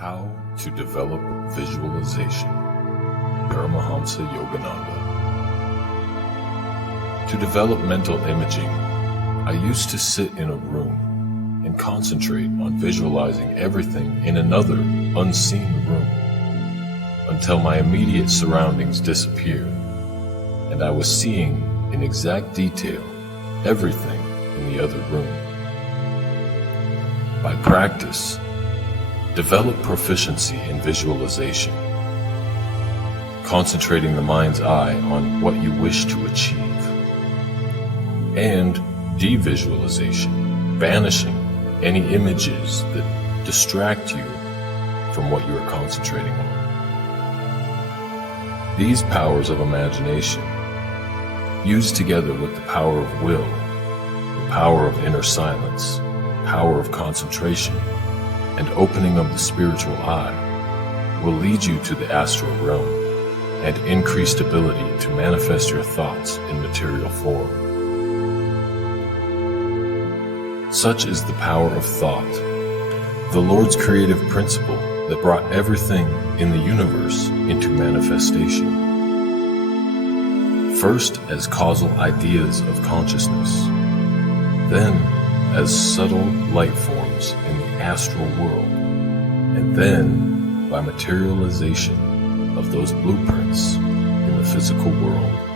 How to develop visualization. Paramahamsa Yogananda. To develop mental imaging, I used to sit in a room and concentrate on visualizing everything in another unseen room until my immediate surroundings disappeared and I was seeing in exact detail everything in the other room. By practice, develop proficiency in visualization, concentrating the mind's eye on what you wish to achieve, and devisualization, banishing any images that distract you from what you are concentrating on. These powers of imagination, used together with the power of will, the power of inner silence, power of concentration, and opening of the spiritual eye, will lead you to the astral realm and increased ability to manifest your thoughts in material form. Such is the power of thought, the Lord's creative principle that brought everything in the universe into manifestation. First as causal ideas of consciousness, then as subtle light forms in the astral world, and then by materialization of those blueprints in the physical world.